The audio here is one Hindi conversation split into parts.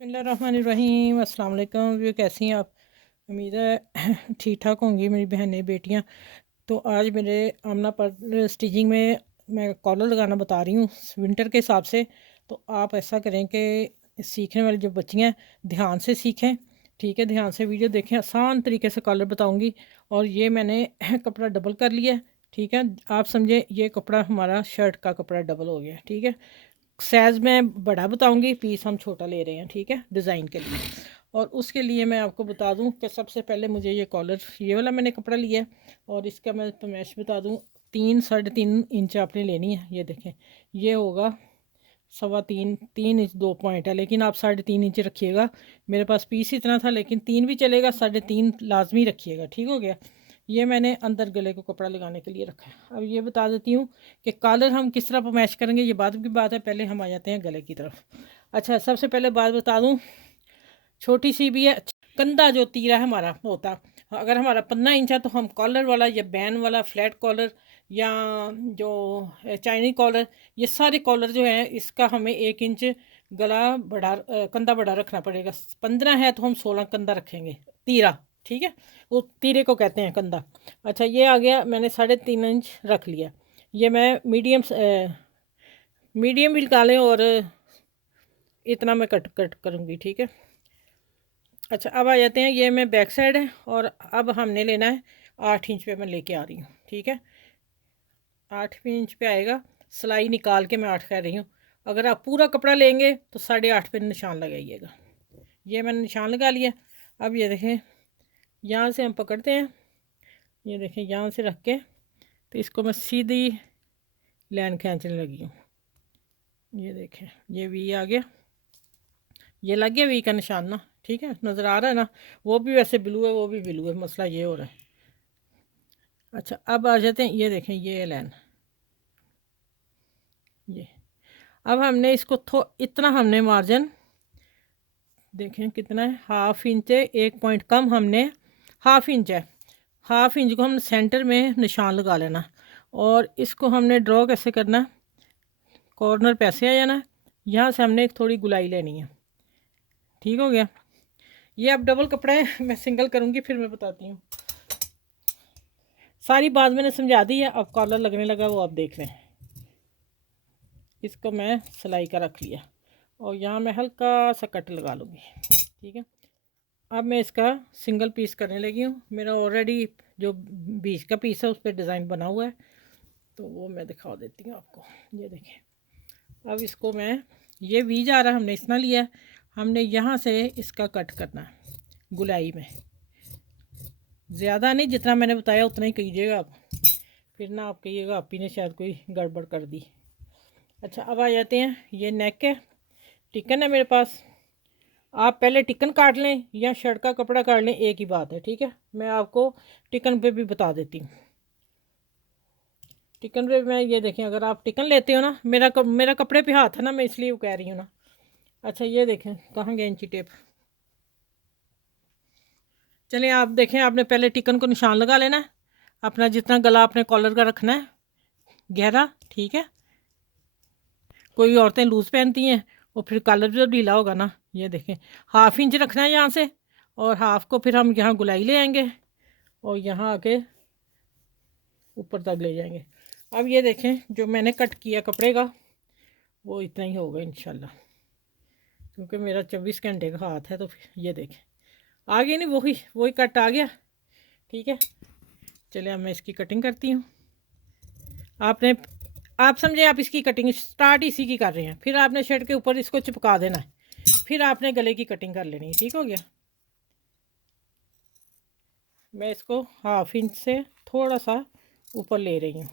बिस्मिल्लाहिर्रहमानिर्रहीम। अस्सलाम वालेकुम। व्यू कैसी हैं आप? उम्मीद है ठीक ठाक होंगी मेरी बहनें बेटियां। तो आज मेरे आमना पर स्टिचिंग में मैं कॉलर लगाना बता रही हूँ विंटर के हिसाब से। तो आप ऐसा करें कि सीखने वाली जो बच्चियाँ हैं ध्यान से सीखें, ठीक है, ध्यान से वीडियो देखें। आसान तरीके से कॉलर बताऊँगी। और ये मैंने कपड़ा डबल कर लिया है, ठीक है। आप समझे ये कपड़ा हमारा शर्ट का कपड़ा डबल हो गया, ठीक है। साइज़ मैं बड़ा बताऊंगी, पीस हम छोटा ले रहे हैं, ठीक है, डिज़ाइन के लिए। और उसके लिए मैं आपको बता दूं कि सबसे पहले मुझे ये कॉलर, ये वाला मैंने कपड़ा लिया है। और इसका मैं पैमाइश बता दूं, 3 साढ़े 3 इंच आपने लेनी है। ये देखें, ये होगा 3.25 3 इंच 2 पॉइंट है, लेकिन आप 3.5 इंच रखिएगा। मेरे पास पीस इतना था, लेकिन 3 भी चलेगा, 3.5 लाजमी रखिएगा, ठीक हो गया। ये मैंने अंदर गले को कपड़ा लगाने के लिए रखा है। अब ये बता देती हूँ कि कॉलर हम किस तरह मैच करेंगे, ये बाद की बात है। पहले हम आ जाते हैं गले की तरफ। अच्छा, सबसे पहले बात बता दूँ, छोटी सी भी है। कंधा जो तीरा है हमारा होता, अगर हमारा 15 इंच है तो हम कॉलर वाला या बैन वाला फ्लैट कॉलर या जो चाइनीज कॉलर, ये सारे कॉलर जो हैं इसका हमें 1 इंच गला बड़ा कंधा बड़ा रखना पड़ेगा। 15 है तो हम 16 कंधा रखेंगे, तीरा, ठीक है। वो तीरे को कहते हैं कंधा। अच्छा, ये आ गया, मैंने 3.5 इंच रख लिया। ये मैं मीडियम भी निकालें और इतना मैं कट कट करूँगी, ठीक है। अच्छा, अब आ जाते हैं, ये मैं बैक साइड है और अब हमने लेना है 8 इंच पे मैं लेके आ रही हूँ, ठीक है। 8वीं इंच पे आएगा, सिलाई निकाल के मैं 8 कर रही हूँ। अगर आप पूरा कपड़ा लेंगे तो 8.5 पे निशान लगाइएगा। ये मैंने निशान लगा लिया। अब ये देखें, यहाँ से हम पकड़ते हैं, ये देखें यहाँ से रख के, तो इसको मैं सीधी लाइन खींचने लगी हूँ। ये देखें, ये वी आ गया, ये लग गया वी का निशान ना, ठीक है, नज़र आ रहा है ना। वो भी वैसे ब्लू है, वो भी ब्लू है, मसला ये हो रहा है। अच्छा, अब आ जाते हैं, ये देखें ये लाइन, ये अब हमने इसको इतना हमने मार्जिन देखें कितना है, 1/2 इंच है, 1 पॉइंट कम हमने, 1/2 इंच है। 1/2 इंच को हम सेंटर में निशान लगा लेना। और इसको हमने ड्रॉ कैसे करना, कॉर्नर पे ऐसे आ जाना, यहाँ से हमने एक थोड़ी गुलाई लेनी है, ठीक हो गया। ये अब डबल कपड़ा है, मैं सिंगल करूँगी फिर मैं बताती हूँ। सारी बात मैंने समझा दी है, अब कॉलर लगने लगा वो आप देख लें। इसको मैं सिलाई का रख लिया और यहाँ मैं हल्का सा कट लगा लूँगी, ठीक है। अब मैं इसका सिंगल पीस करने लगी हूँ। मेरा ऑलरेडी जो बीच का पीस है उस पर डिज़ाइन बना हुआ है, तो वो मैं दिखा देती हूँ आपको। ये देखें, अब इसको मैं, ये वी जा रहा है, हमने इतना लिया है, हमने यहाँ से इसका कट करना है गुलाई में। ज़्यादा नहीं, जितना मैंने बताया उतना ही कीजिएगा आप, फिर ना आप कहिएगा आप ही ने शायद कोई गड़बड़ कर दी। अच्छा, अब आ जाते हैं, ये नेक है, टिकन है मेरे पास। आप पहले टिकन काट लें या शर्ट का कपड़ा काट लें, एक ही बात है, ठीक है। मैं आपको टिकन पे भी बता देती हूँ। टिकन पे मैं, ये देखें, अगर आप टिकन लेते हो ना, मेरा कपड़े पे हाथ है ना, मैं इसलिए वो कह रही हूँ ना। अच्छा, ये देखें कहाँ गया इंची टेप। चलिए, आप देखें, आपने पहले टिकन को निशान लगा लेना है, अपना जितना गला आपने कॉलर का रखना है गहरा, ठीक है। कोई औरतें लूज़ पहनती हैं, और फिर कॉलर भी तो ढीला होगा ना। ये देखें, 1/2 इंच रखना है यहाँ से, और हाफ को फिर हम यहाँ गुलाई ले आएंगे और यहाँ आके ऊपर तक ले जाएंगे। अब ये देखें, जो मैंने कट किया कपड़े का वो इतना ही होगा इंशाल्लाह, क्योंकि मेरा 24 घंटे का हाथ है। तो फिर ये देखें, आ गया नहीं, वही वही कट आ गया, ठीक है। चलिए, अब मैं इसकी कटिंग करती हूँ। आपने, आप समझे, आप इसकी कटिंग स्टार्ट इसी की कर रहे हैं, फिर आपने शर्ट के ऊपर इसको चिपका देना है, फिर आपने गले की कटिंग कर लेनी है, ठीक हो गया। मैं इसको 1/2 इंच से थोड़ा सा ऊपर ले रही हूँ।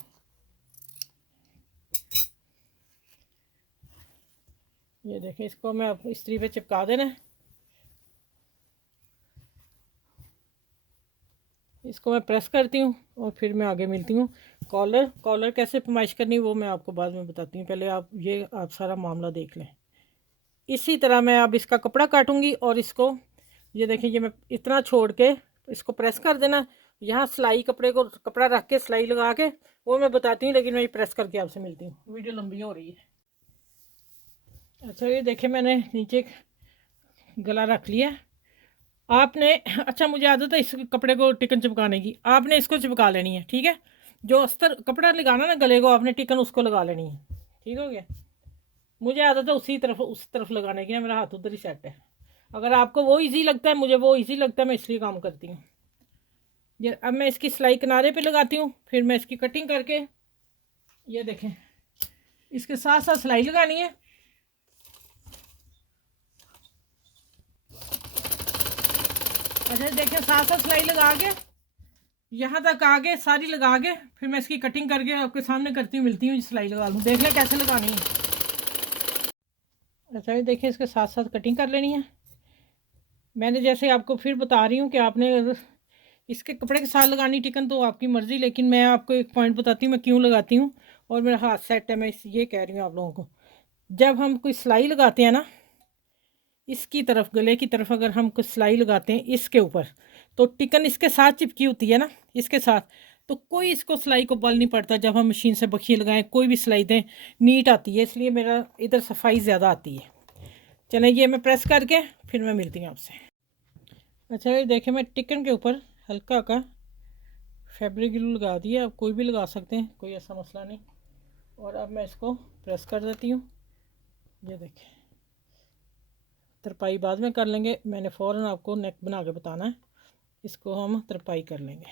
ये देखें, इसको मैं अब इस्त्री पे चिपका देना है। इसको मैं प्रेस करती हूँ और फिर मैं आगे मिलती हूँ। कॉलर कॉलर कैसे फरमाइश करनी वो मैं आपको बाद में बताती हूँ, पहले आप सारा मामला देख लें। इसी तरह मैं अब इसका कपड़ा काटूंगी और इसको, ये देखिए, ये मैं इतना छोड़ के इसको प्रेस कर देना। यहाँ सिलाई, कपड़े को कपड़ा रख के सिलाई लगा के वो मैं बताती हूँ, लेकिन मैं ये प्रेस करके आपसे मिलती हूँ, वीडियो लंबी हो रही है। अच्छा, ये देखिए, मैंने नीचे गला रख लिया आपने। अच्छा, मुझे आदत है इस कपड़े को टिकन चिपकाने की, आपने इसको चिपका लेनी है, ठीक है। जो अस्तर कपड़ा लगाना ना गले को, आपने टिकन उसको लगा लेनी है, ठीक हो गया। मुझे आदत है उस तरफ लगाने की, मेरा हाथ उधर ही सेट है। अगर आपको वो इजी लगता है, मुझे वो इजी लगता है, मैं इसलिए काम करती हूँ। ये अब मैं इसकी सिलाई किनारे पे लगाती हूँ, फिर मैं इसकी कटिंग करके, ये देखें, इसके साथ साथ सिलाई लगानी है। अच्छा देखें, साथ साथ सिलाई लगा के यहाँ तक आगे सारी लगा के, फिर मैं इसकी कटिंग करके आपके सामने करती हूँ, मिलती हूँ, सिलाई लगा लूँ, देख लें कैसे लगानी है। अच्छा ये देखिए, इसके साथ साथ कटिंग कर लेनी है। मैंने जैसे आपको फिर बता रही हूँ कि आपने इसके कपड़े के साथ लगानी टिकन तो आपकी मर्ज़ी, लेकिन मैं आपको एक पॉइंट बताती हूँ मैं क्यों लगाती हूँ, और मेरा हाथ सेट है, मैं ये कह रही हूँ आप लोगों को। जब हम कोई सिलाई लगाते हैं ना, इसकी तरफ गले की तरफ अगर हम कुछ सिलाई लगाते हैं इसके ऊपर, तो टिकन इसके साथ चिपकी होती है ना, इसके साथ, तो कोई इसको सिलाई को बल नहीं पड़ता। जब हम मशीन से बखिए लगाएं, कोई भी सिलाई दें, नीट आती है, इसलिए मेरा इधर सफाई ज़्यादा आती है। चलें, ये मैं प्रेस करके फिर मैं मिलती हूँ आपसे। अच्छा ये देखें, मैं टिकन के ऊपर हल्का का फैब्रिक ग्लू लगा दिया, आप कोई भी लगा सकते हैं, कोई ऐसा मसला नहीं। और अब मैं इसको प्रेस कर देती हूँ। ये देखें, तरपाई बाद में कर लेंगे, मैंने फ़ौरन आपको नेक बना के बताना है, इसको हम तरपाई कर लेंगे।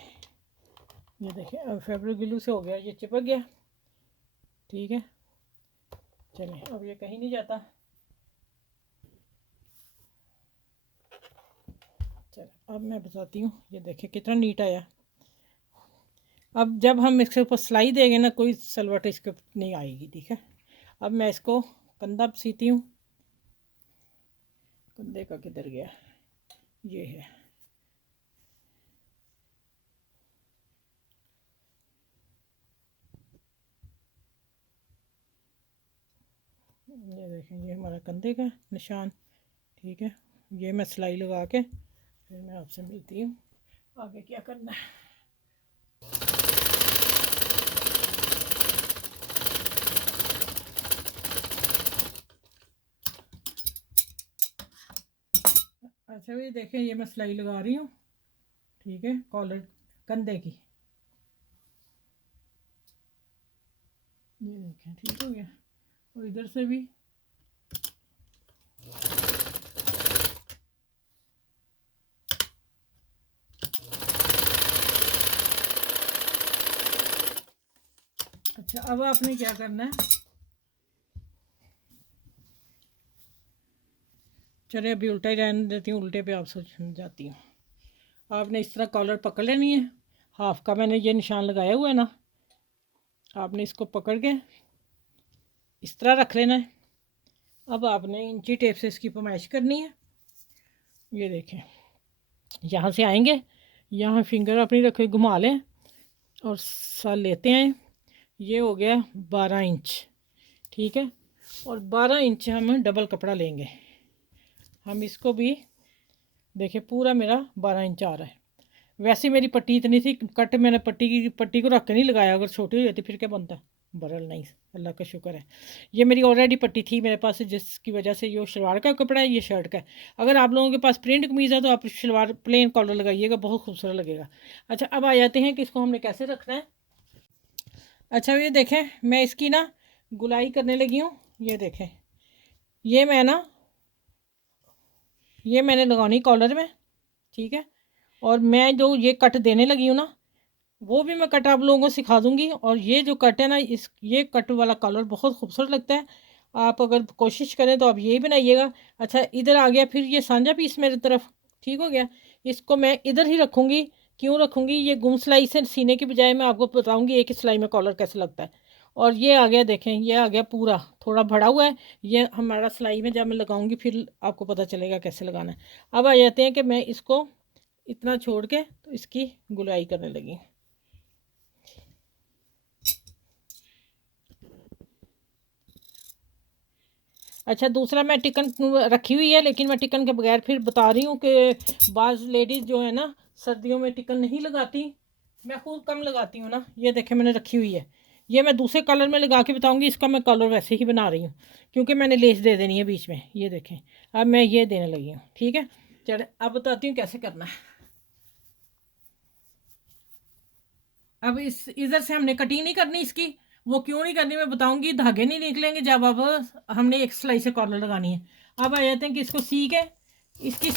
ये देखें, अब फैब्रिक ग्लू से हो गया, ये चिपक गया, ठीक है। चलिए, अब ये कहीं नहीं जाता। चलो अब मैं बताती हूँ, ये देखें कितना नीट आया। अब जब हम इसके ऊपर सिलाई देंगे ना, कोई सलवट इसके नहीं आएगी, ठीक है। अब मैं इसको कंधा सीती हूँ। कंधे का किधर गया, ये है। ये देखें, ये हमारा कंधे का निशान, ठीक है। ये मैं सिलाई लगा के फिर मैं आपसे मिलती हूँ आगे क्या करना है। अच्छा ये देखें, ये मैं सिलाई लगा रही हूँ, ठीक है, कॉलर कंधे की। ये देखें, ठीक हो गया। और इधर से भी अच्छा, अब आपने क्या करना है, चले अभी उल्टा ही रहने देती हूँ, उल्टे पे आपसे समझाती हूँ। आपने इस तरह कॉलर पकड़ लेनी है, हाफ का मैंने ये निशान लगाया हुआ है ना, आपने इसको पकड़ के इस तरह रख लेना है। अब आपने इंची टेप से इसकी पैमाइश करनी है। ये देखें, यहाँ से आएंगे, यहाँ फिंगर अपनी रखे घुमा लें और साल लेते हैं। ये हो गया 12 इंच, ठीक है। और 12 इंच हम डबल कपड़ा लेंगे, हम इसको भी देखिए पूरा मेरा 12 इंच आ रहा है। वैसे मेरी पट्टी इतनी थी, कट मैंने पट्टी को रख के नहीं लगाया, अगर छोटी हो जाती फिर क्या बनता, बरल नहीं, अल्लाह का शुक्र है। ये मेरी ऑलरेडी पट्टी थी मेरे पास, जिसकी वजह से ये शलवार का कपड़ा है, ये शर्ट का है। अगर आप लोगों के पास प्रिंट कमीज़ है तो आप शलवार प्लेन कॉलर लगाइएगा, बहुत खूबसूरत लगेगा। अच्छा अब आ जाते हैं कि इसको हमने कैसे रखना है। अच्छा ये देखें, मैं इसकी ना गुलाई करने लगी हूँ। ये देखें, ये मैं ना, ये मैंने लगानी कॉलर में, ठीक है। और मैं जो ये कट देने लगी हूँ ना, वो भी मैं कट आप लोगों को सिखा दूंगी। और ये जो कट है ना, इस ये कट वाला कलर बहुत खूबसूरत लगता है, आप अगर कोशिश करें तो आप यही बनाइएगा। अच्छा इधर आ गया फिर ये सांझा पीस मेरी तरफ, ठीक हो गया। इसको मैं इधर ही रखूँगी, क्यों रखूँगी, ये गुम सिलाई से सीने की बजाय मैं आपको बताऊँगी एक ही सिलाई में कॉलर कैसे लगता है। और ये आ गया, देखें ये आ गया पूरा, थोड़ा बढ़ा हुआ है, ये हमारा सिलाई में जब मैं लगाऊंगी फिर आपको पता चलेगा कैसे लगाना है। अब आ जाते हैं कि मैं इसको इतना छोड़ के तो इसकी गुलाई करने लगी। अच्छा दूसरा, मैं टिकन रखी हुई है, लेकिन मैं टिकन के बगैर फिर बता रही हूँ कि बाज़ लेडीज़ जो है ना सर्दियों में टिकन नहीं लगाती, मैं खूब कम लगाती हूँ ना। ये देखें मैंने रखी हुई है, ये मैं दूसरे कलर में लगा के बताऊंगी, इसका मैं कलर वैसे ही बना रही हूँ क्योंकि मैंने लेस दे देनी है बीच में। ये देखें, अब मैं ये देने लगी हूँ। ठीक है, चले अब बताती हूँ कैसे करना है। अब इस इधर से हमने कटिंग नहीं करनी इसकी। वो क्यों नहीं करनी मैं बताऊंगी, धागे नहीं निकलेंगे जब अब हमने एक सिलाई से कॉलर लगानी है। अब आ जाते हैं कि इसको सी के इसकी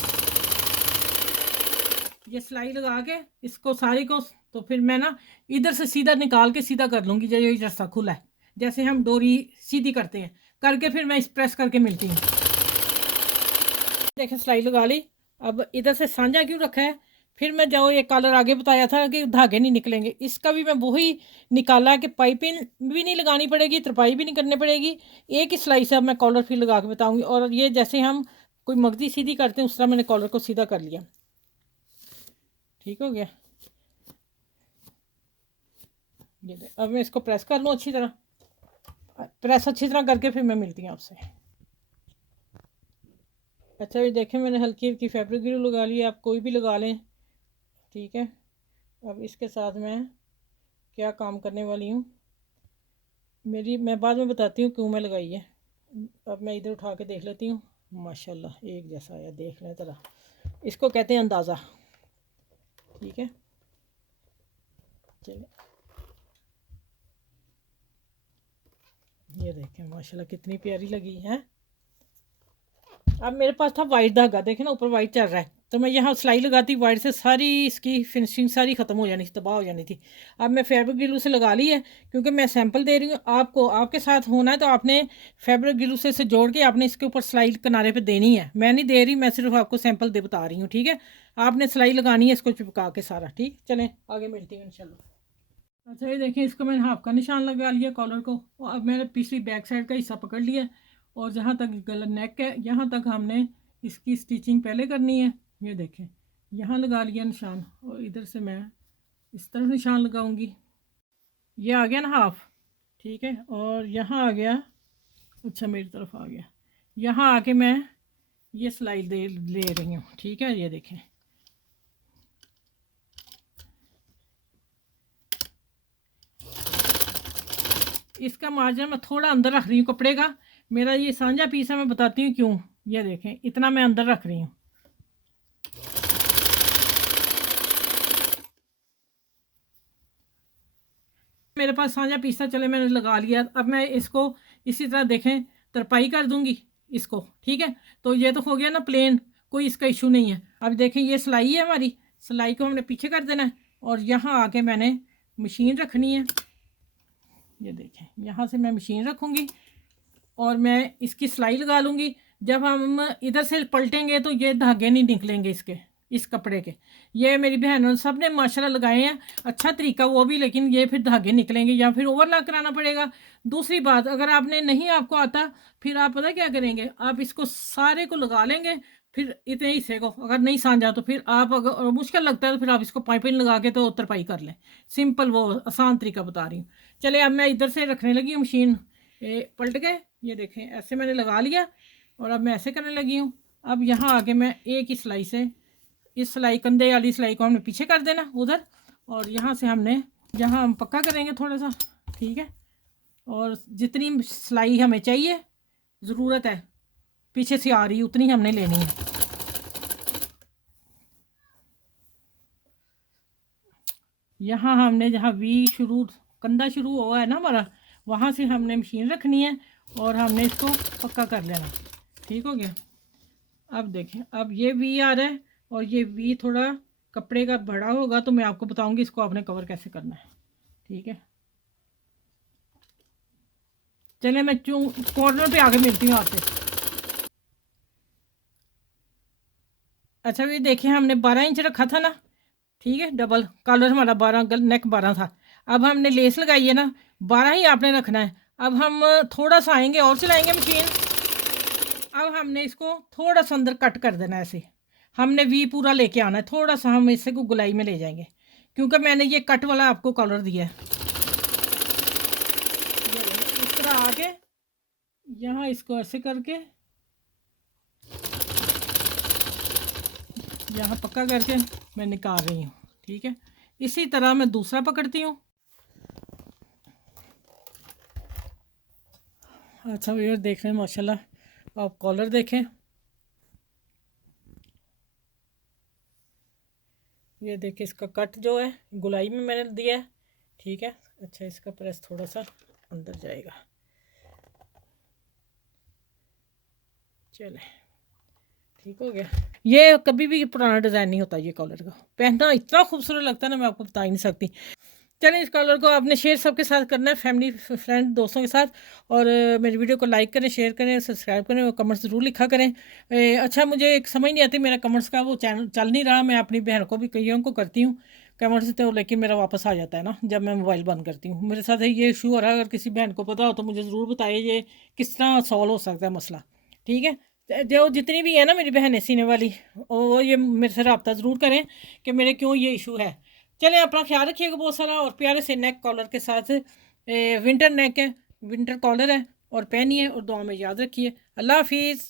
ये सिलाई लगा के इसको सारी को, तो फिर मैं ना इधर से सीधा निकाल के सीधा कर लूँगी जो ये रास्ता खुला है, जैसे हम डोरी सीधी करते हैं करके फिर मैं इस प्रेस करके मिलती हूँ। देखें सिलाई लगा ली। अब इधर से सांझा क्यों रखा है, फिर मैं जो ये कलर आगे बताया था कि धागे नहीं निकलेंगे, इसका भी मैं वही निकाला है कि पाइपिंग भी नहीं लगानी पड़ेगी, तरपाई भी नहीं करनी पड़ेगी। एक ही सिलाई से अब मैं कॉलर फिर लगा के बताऊँगी। और ये जैसे हम कोई मगजी सीधी करते हैं उस तरह मैंने कॉलर को सीधा कर लिया। ठीक हो गया। ये दे, अब मैं इसको प्रेस कर लूँ अच्छी तरह। प्रेस अच्छी तरह करके फिर मैं मिलती हूँ आपसे। अच्छा ये देखें, मैंने हल्की हल्की फैब्रिक ग्लू लगा ली है, आप कोई भी लगा लें। ठीक है, अब इसके साथ मैं क्या काम करने वाली हूँ मैं बाद में बताती हूँ क्यों मैं लगाई है। अब मैं इधर उठा के देख लेती हूँ, माशाल्लाह एक जैसा आया, देख लें ज़रा। इसको कहते हैं अंदाज़ा। ठीक है, चलिए ये देखें माशाल्लाह कितनी प्यारी लगी है। अब मेरे पास था वाइट धागा, देखें ना ऊपर वाइट चल रहा है, तो मैं यहाँ सिलाई लगाती वाइट से, सारी इसकी फिनिशिंग सारी ख़त्म हो जानी थी, तबाह हो जानी थी। अब मैं फैब्रिक ग्लू से लगा ली है क्योंकि मैं सैंपल दे रही हूँ आपको, आपके साथ होना है तो आपने फैब्रिक ग्लू से जोड़ के आपने इसके ऊपर सिलाई किनारे पे देनी है। मैं नहीं दे रही, मैं सिर्फ आपको सैंपल दे बता रही हूँ। ठीक है, आपने सिलाई लगानी है इसको चिपका के सारा। ठीक, चलें आगे मिलती हूँ इंशाल्लाह। अच्छा ये देखें, इसको मैंने हाफ का निशान लगा लिया कॉलर को, और अब मैंने पिछली बैक साइड का हिस्सा पकड़ लिया और जहाँ तक गला नेक है यहाँ तक हमने इसकी स्टिचिंग पहले करनी है। ये देखें, यहाँ लगा लिया निशान और इधर से मैं इस तरफ निशान लगाऊंगी। ये आ गया ना हाफ। ठीक है, और यहाँ आ गया, अच्छा मेरी तरफ आ गया, यहाँ आके मैं ये सिलाई ले रही हूँ। ठीक है, ये देखें, इसका मार्जिन मैं थोड़ा अंदर रख रही हूँ कपड़े का। मेरा ये सांझा पीस है, मैं बताती हूँ क्यों। ये देखें, इतना मैं अंदर रख रही हूँ। मेरे पास सांझा पीस था, चले मैंने लगा लिया। अब मैं इसको इसी तरह देखें तरपाई कर दूंगी इसको। ठीक है, तो ये तो हो गया ना प्लेन, कोई इसका इशू नहीं है। अब देखें ये सिलाई है हमारी, सिलाई को हमने पीछे कर देना है और यहाँ आके मैंने मशीन रखनी है। ये देखें, यहाँ से मैं मशीन रखूँगी और मैं इसकी सिलाई लगा लूँगी। जब हम इधर से पलटेंगे तो ये धागे नहीं निकलेंगे इसके, इस कपड़े के। ये मेरी बहनों सब ने माशाल्लाह लगाए हैं, अच्छा तरीका वो भी, लेकिन ये फिर धागे निकलेंगे या फिर ओवरलॉक कराना पड़ेगा। दूसरी बात, अगर आपने नहीं आपको आता, फिर आप पता क्या करेंगे, आप इसको सारे को लगा लेंगे, फिर इतने हिस्से को अगर नहीं सांझा तो फिर आप, अगर मुश्किल लगता है तो फिर आप इसको पाइपिंग लगा के तो तरपाई कर लें। सिंपल वो आसान तरीका बता रही हूँ। चलिए अब मैं इधर से रखने लगी हूँ मशीन, पलट गए। ये देखें ऐसे मैंने लगा लिया और अब मैं ऐसे करने लगी हूँ। अब यहाँ आके मैं एक ही सिलाई से, इस सिलाई कंधे वाली सिलाई को हमने पीछे कर देना उधर, और यहाँ से हमने, यहाँ हम पक्का करेंगे थोड़ा सा। ठीक है, और जितनी सिलाई हमें चाहिए ज़रूरत है पीछे से आ रही उतनी हमने लेनी है। यहाँ हमने जहाँ वी शुरू, कंधा शुरू हुआ है ना हमारा, वहाँ से हमने मशीन रखनी है और हमने इसको पक्का कर लेना। ठीक हो गया। अब देखें, अब ये वी आ रहा है और ये वी थोड़ा कपड़े का बड़ा होगा तो मैं आपको बताऊंगी इसको आपने कवर कैसे करना है। ठीक है, चलिए मैं कॉर्नर पे आके मिलती हूँ आपसे। अच्छा ये देखें, हमने 12 इंच रखा था ना। ठीक है, डबल कॉलर हमारा 12, नेक 12 था। अब हमने लेस लगाई है ना, 12 ही आपने रखना है। अब हम थोड़ा सा आएंगे और चलाएंगे मशीन। अब हमने इसको थोड़ा सा अंदर कट कर देना है ऐसे, हमने वी पूरा लेके आना है, थोड़ा सा हम इससे को गुलाई में ले जाएंगे क्योंकि मैंने ये कट वाला आपको कॉलर दिया है। इस तरह आके यहाँ इसको ऐसे करके यहाँ पक्का करके मैं निकाल रही हूँ। ठीक है, इसी तरह मैं दूसरा पकड़ती हूँ। अच्छा व्यूअर देख रहे हैं माशाल्लाह। आप कॉलर देखें, ये देखिए इसका कट जो है गुलाई में मैंने दिया है, ठीक है। अच्छा इसका प्रेस थोड़ा सा अंदर जाएगा, चले ठीक हो गया। ये कभी भी पुराना डिज़ाइन नहीं होता, ये कॉलर का पहनना इतना खूबसूरत लगता है ना, मैं आपको बता ही नहीं सकती। चलें, इस कॉलर को आपने शेयर सबके साथ करना है, फैमिली फ्रेंड दोस्तों के साथ। और मेरी वीडियो को लाइक करें, शेयर करें, सब्सक्राइब करें और कमेंट्स ज़रूर लिखा करें। अच्छा मुझे एक समझ नहीं आती, मेरा कमेंट्स का वो चैनल चल नहीं रहा। मैं अपनी बहन को भी कईयों को करती हूँ कमेंट्स, तो लेकिन मेरा वापस आ जाता है ना जब मैं मोबाइल बंद करती हूँ। मेरे साथ ये इशू हो रहा है, अगर किसी बहन को पता हो तो मुझे ज़रूर बताइए ये किस तरह सॉल्व हो सकता है मसला, ठीक है। जो जितनी भी है ना मेरी बहनें सीने वाली, वो ये मेरे से रब्ता ज़रूर करें कि मेरे क्यों ये इशू है। चलें, अपना ख्याल रखिएगा बहुत सारा। और प्यारे से नेक कॉलर के साथ, विंटर नेक है, विंटर कॉलर है, और पहनिए और दुआ में याद रखिए। अल्लाह हाफिज़।